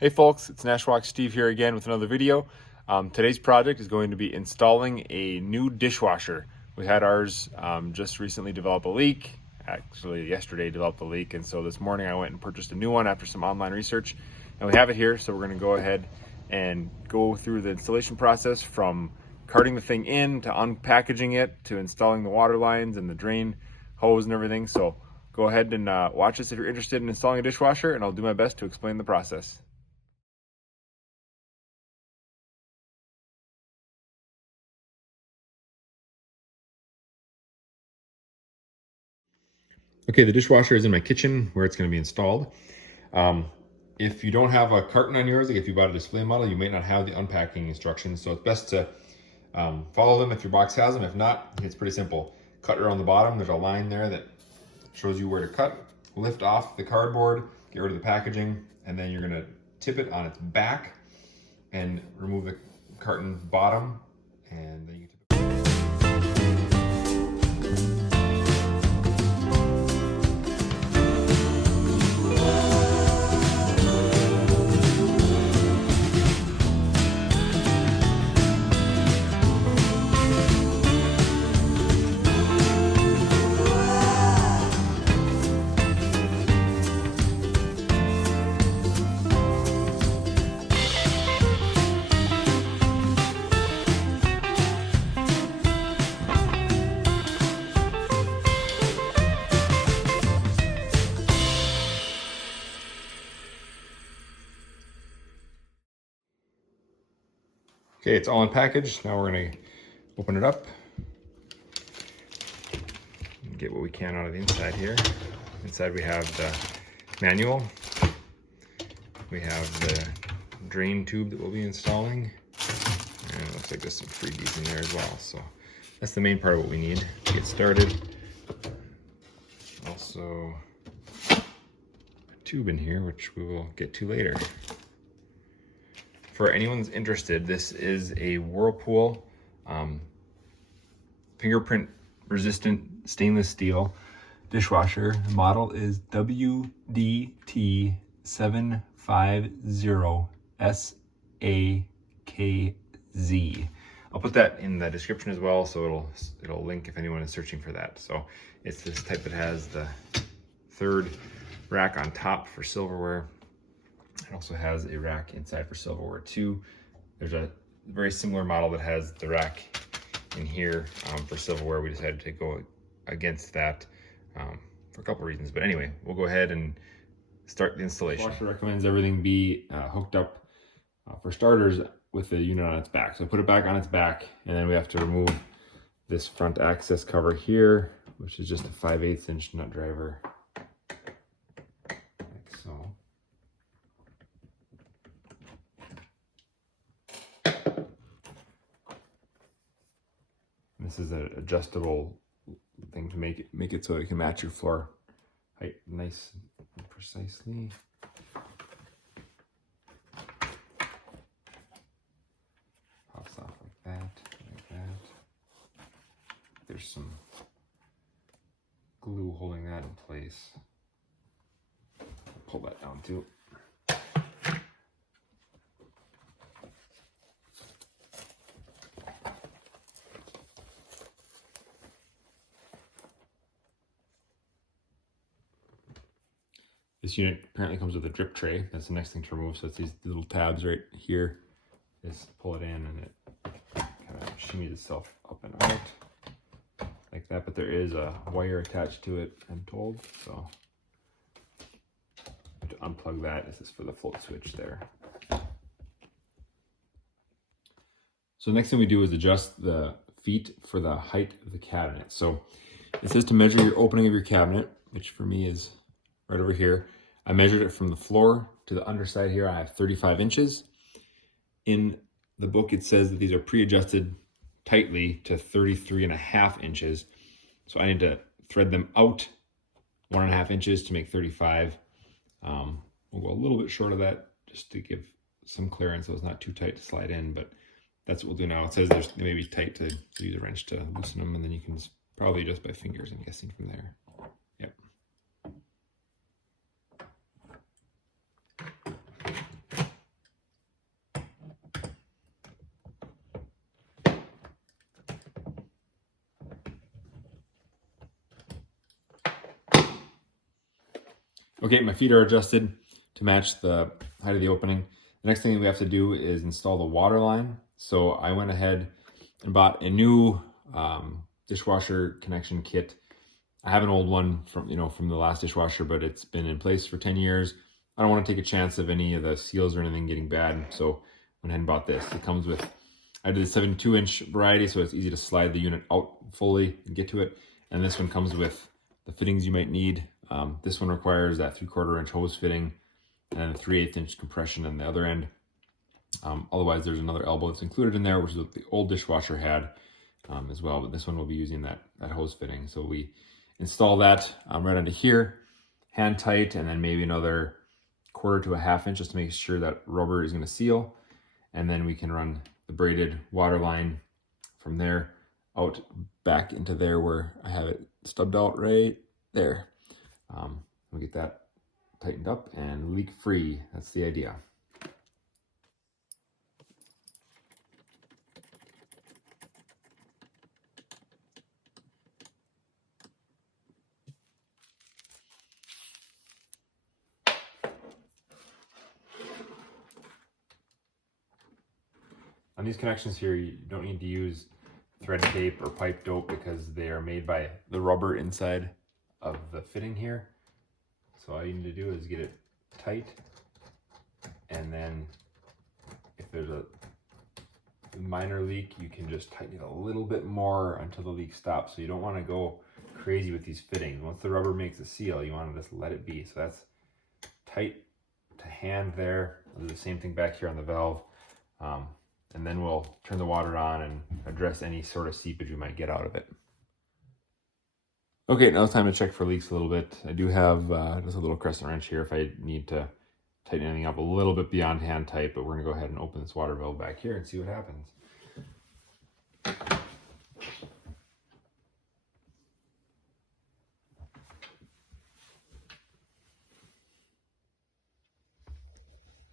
Hey folks, it's Nashwauk Steve here again with another video. Today's project is going to be installing a new dishwasher. We had ours just recently develop a leak. Actually, yesterday developed a leak, and so this morning I went and purchased a new one after some online research. And we have it here, so we're going to go ahead and go through the installation process from carting the thing in to unpackaging it to installing the water lines and the drain hose and everything. So go ahead and watch this if you're interested in installing a dishwasher, and I'll do my best to explain the process. Okay, the dishwasher is in my kitchen where it's going to be installed. If you don't have a carton on yours, like if you bought a display model, you may not have the unpacking instructions. So it's best to follow them if your box has them. If not, it's pretty simple. Cutter on the bottom, there's a line there that shows you where to cut. Lift off the cardboard, get rid of the packaging, and then you're going to tip it on its back and remove the carton bottom, and then you tip it. Okay, it's all unpackaged. Now we're going to open it up and get what we can out of the inside here. Inside we have the manual. We have the drain tube that we'll be installing. And it looks like there's some freebies in there as well. So that's the main part of what we need to get started. Also a tube in here, which we will get to later. For anyone's interested, this is a Whirlpool fingerprint resistant stainless steel dishwasher. The model is WDT750SAKZ. I'll put that in the description as well, so it'll link if anyone is searching for that. So it's this type that has the third rack on top for silverware. It also has a rack inside for silverware too. There's a very similar model that has the rack in here for silverware. We decided to go against that for a couple of reasons. But anyway, we'll go ahead and start the installation. The washer recommends everything be hooked up for starters with the unit on its back. So put it back on its back, and then we have to remove this front access cover here, which is just a 5/8 inch nut driver. Like so. This is an adjustable thing to make it so it can match your floor height nice and precisely. Pops off like that, like that. There's some glue holding that in place. I'll pull that down too. This unit apparently comes with a drip tray. That's the next thing to remove. So it's these little tabs right here. Just pull it in and it kind of shimmies itself up and out like that. But there is a wire attached to it, I'm told. So to unplug that, this is for the float switch there. So the next thing we do is adjust the feet for the height of the cabinet. So it says to measure your opening of your cabinet, which for me is right over here. I measured it from the floor to the underside here. I have 35 inches. In the book, it says that these are pre-adjusted tightly to 33.5 inches. So I need to thread them out 1.5 inches to make 35. We'll go a little bit short of that just to give some clearance so it's not too tight to slide in, but that's what we'll do now. It says they may be tight to use a wrench to loosen them, and then you can probably adjust by fingers, I'm guessing, from there. Yep. Okay, my feet are adjusted to match the height of the opening. The next thing we have to do is install the water line. So I went ahead and bought a new dishwasher connection kit. I have an old one from the last dishwasher, but it's been in place for 10 years. I don't want to take a chance of any of the seals or anything getting bad, so I went ahead and bought this. It comes with, I did the 72-inch variety, so it's easy to slide the unit out fully and get to it. And this one comes with the fittings you might need. This one requires that 3/4 inch hose fitting and a 3/8 inch compression on the other end. Otherwise, there's another elbow that's included in there, which is what the old dishwasher had as well. But this one will be using that hose fitting. So we install that right under here, hand tight, and then maybe another 1/4 to a 1/2 inch just to make sure that rubber is going to seal. And then we can run the braided water line from there out back into there where I have it stubbed out right there. We'll get that tightened up and leak free. That's the idea. On these connections here, you don't need to use thread tape or pipe dope because they are made by the rubber inside of the fitting here. So all you need to do is get it tight, and then if there's a minor leak, you can just tighten it a little bit more until the leak stops. So you don't want to go crazy with these fittings. Once the rubber makes a seal, you want to just let it be. So that's tight to hand there. I'll do the same thing back here on the valve. And then we'll turn the water on and address any sort of seepage we might get out of it. Okay, now it's time to check for leaks a little bit. I do have just a little crescent wrench here if I need to tighten anything up a little bit beyond hand tight, but we're gonna go ahead and open this water valve back here and see what happens.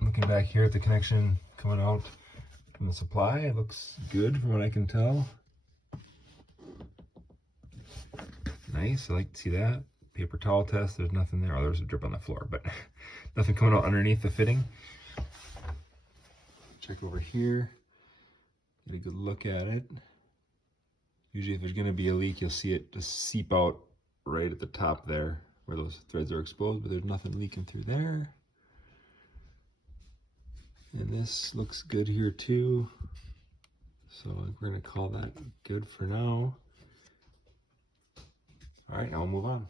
Looking back here at the connection coming out from the supply, it looks good from what I can tell. Nice, I like to see that. Paper towel test, there's nothing there. Oh, there's a drip on the floor, but nothing coming out underneath the fitting. Check over here, get a good look at it. Usually if there's gonna be a leak, you'll see it just seep out right at the top there where those threads are exposed, but there's nothing leaking through there. And this looks good here too. So we're gonna call that good for now. All right, now we'll move on.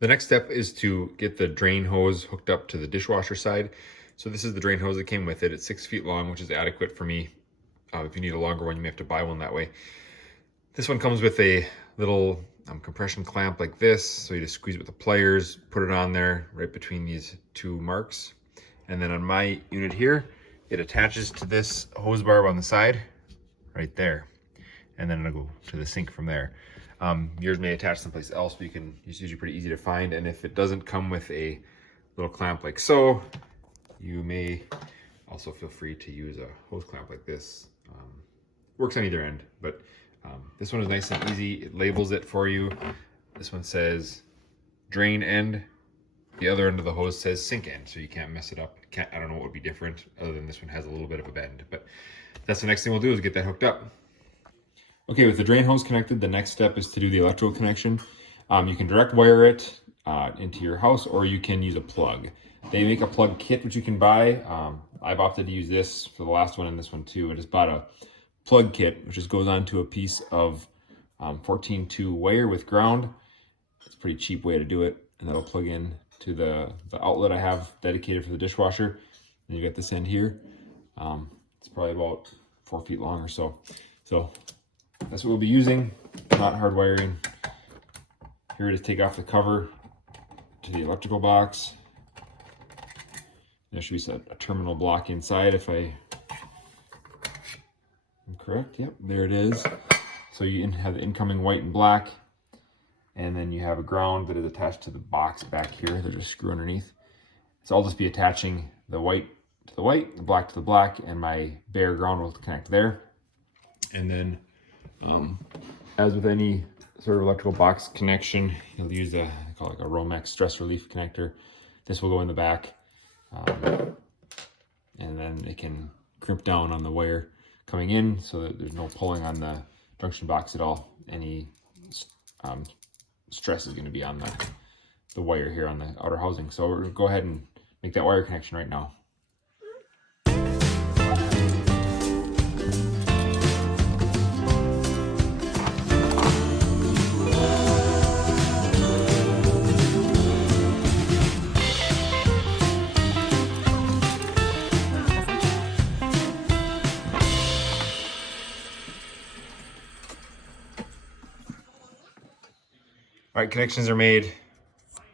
The next step is to get the drain hose hooked up to the dishwasher side. So this is the drain hose that came with it. It's 6 feet long, which is adequate for me. If you need a longer one, you may have to buy one that way. This one comes with a little compression clamp like this. So you just squeeze it with the pliers, put it on there right between these two marks. And then on my unit here, it attaches to this hose barb on the side right there. And then it'll go to the sink from there. Yours may attach someplace else, but it's usually pretty easy to find. And if it doesn't come with a little clamp like so, you may also feel free to use a hose clamp like this. Works on either end, but this one is nice and easy. It labels it for you. This one says drain end. The other end of the hose says sink end, so you can't mess it up. I don't know what would be different other than this one has a little bit of a bend, but that's the next thing we'll do is get that hooked up. Okay, with the drain hose connected, the next step is to do the electrical connection. You can direct wire it into your house, or you can use a plug. They make a plug kit which you can buy. I've opted to use this for the last one and this one too. I just bought a plug kit which just goes onto a piece of 14-2 wire with ground. It's a pretty cheap way to do it, and that'll plug in to the outlet I have dedicated for the dishwasher. And you got this end here. It's probably about 4 feet long or so. So that's what we'll be using, not hard wiring. Here to take off the cover to the electrical box. There should be a terminal block inside if I am correct. Yep, there it is. So you have the incoming white and black, and then you have a ground that is attached to the box back here. There's a screw underneath. So I'll just be attaching the white to the white, the black to the black, and my bare ground will connect there. And then as with any sort of electrical box connection. You'll use a, I call it like a Romex stress relief connector. This will go in the back, and then it can crimp down on the wire coming in so that there's no pulling on the junction box at all. Any stress is going to be on the wire here on the outer housing. So we're going to go ahead and make that wire connection right now. All right, connections are made,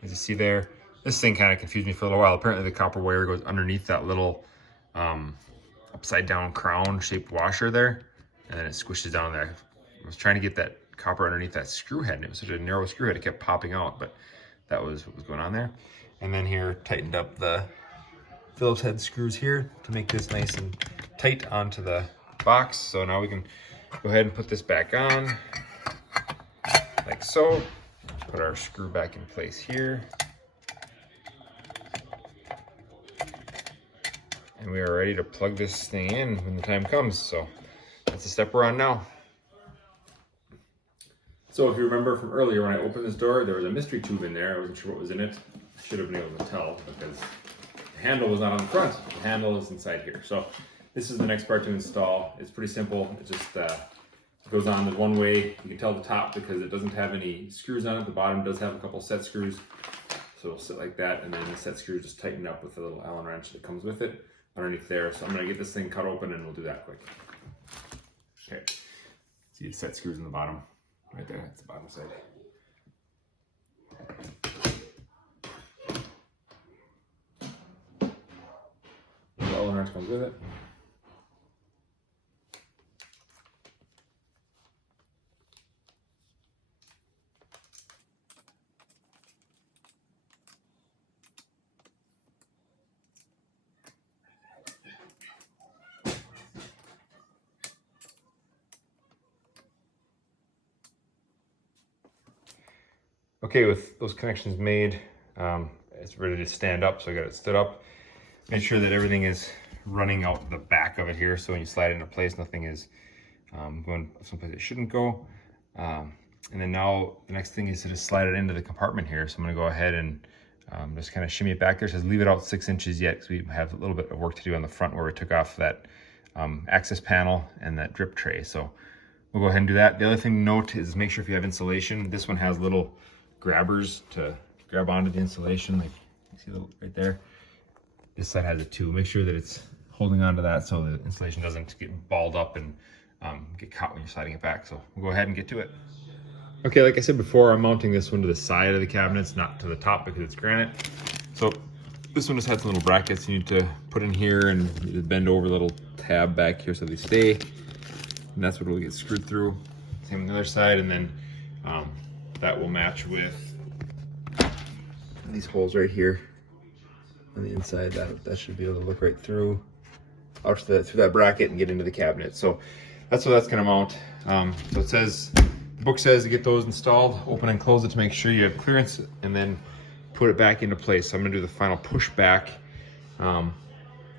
as you see there. This thing kind of confused me for a little while. Apparently the copper wire goes underneath that little upside down crown shaped washer there, and then it squishes down there. I was trying to get that copper underneath that screw head, and it was such a narrow screw head, it kept popping out, but that was what was going on there. And then here, tightened up the Phillips head screws here to make this nice and tight onto the box. So now we can go ahead and put this back on, like so. Put our screw back in place here. And we are ready to plug this thing in when the time comes. So that's the step we're on now. So if you remember from earlier, when I opened this door, there was a mystery tube in there. I wasn't sure what was in it. I should have been able to tell because the handle was not on the front. The handle is inside here. So this is the next part to install. It's pretty simple. It just goes on the one way. You can tell the top because it doesn't have any screws on it. The bottom does have a couple set screws. So it'll sit like that, and then the set screws just tighten up with a little Allen wrench that comes with it underneath there. So I'm gonna get this thing cut open and we'll do that quick. Okay, see the set screws in the bottom, right there, that's the bottom side. The Allen wrench comes with it. Okay, with those connections made, it's ready to stand up, so I got it stood up. Make sure that everything is running out the back of it here, so when you slide it into place, nothing is going someplace it shouldn't go. And then now the next thing is to just slide it into the compartment here. So I'm gonna go ahead and just kind of shimmy it back there. It says leave it out 6 inches yet, because we have a little bit of work to do on the front where we took off that access panel and that drip tray. So we'll go ahead and do that. The other thing to note is make sure if you have insulation, this one has little grabbers to grab onto the insulation, like you see right there. This side has it too. Make sure that it's holding onto that so the insulation doesn't get balled up and get caught when you're sliding it back. So we'll go ahead and get to it. Okay, like I said before, I'm mounting this one to the side of the cabinets, not to the top because it's granite. So this one just has some little brackets you need to put in here, and you just bend over a little tab back here so they stay. And that's what will get screwed through. Same on the other side, and then that will match with these holes right here on the inside. That should be able to look right through out through that bracket and get into the cabinet. So that's what that's going to mount. So it says, the book says to get those installed, open and close it to make sure you have clearance, and then put it back into place. So I'm going to do the final push back, and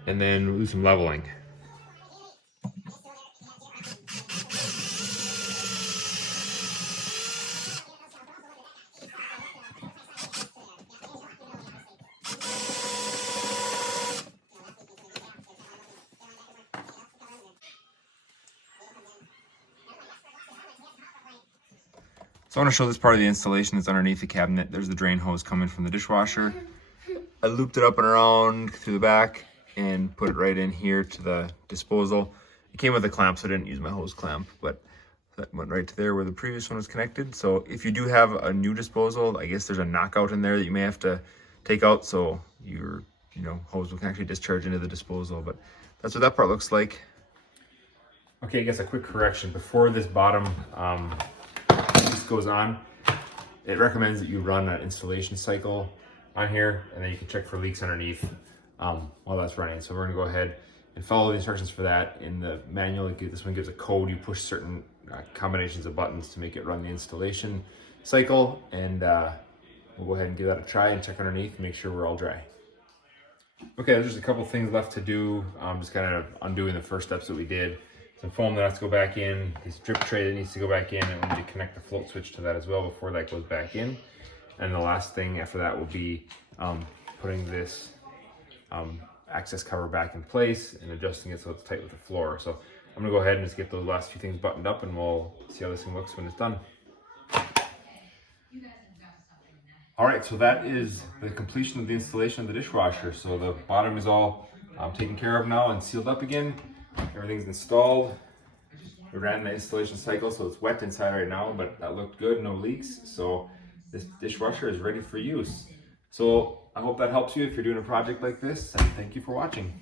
then do some leveling. So I want to show this part of the installation that's underneath the cabinet. There's the drain hose coming from the dishwasher. I looped it up and around through the back and put it right in here to the disposal. It came with a clamp, so I didn't use my hose clamp, but that went right to there where the previous one was connected. So if you do have a new disposal, I guess there's a knockout in there that you may have to take out so your hose can actually discharge into the disposal. But that's what that part looks like. Okay, I guess a quick correction. Before this bottom piece goes on, it recommends that you run an installation cycle on here, and then you can check for leaks underneath while that's running. So we're gonna go ahead and follow the instructions for that. In the manual, this one gives a code. You push certain combinations of buttons to make it run the installation cycle, and we'll go ahead and give that a try and check underneath and make sure we're all dry. Okay, there's just a couple things left to do. Just kind of undoing the first steps that we did. Some foam that has to go back in, this drip tray that needs to go back in, and we need to connect the float switch to that as well before that goes back in. And the last thing after that will be putting this access cover back in place and adjusting it so it's tight with the floor. So I'm gonna go ahead and just get those last few things buttoned up, and we'll see how this thing looks when it's done. All right, so that is the completion of the installation of the dishwasher. So the bottom is all taken care of now and sealed up again. Everything's installed. We ran the installation cycle, so it's wet inside right now, but that looked good, no leaks. So this dishwasher is ready for use. So I hope that helps you if you're doing a project like this, and thank you for watching.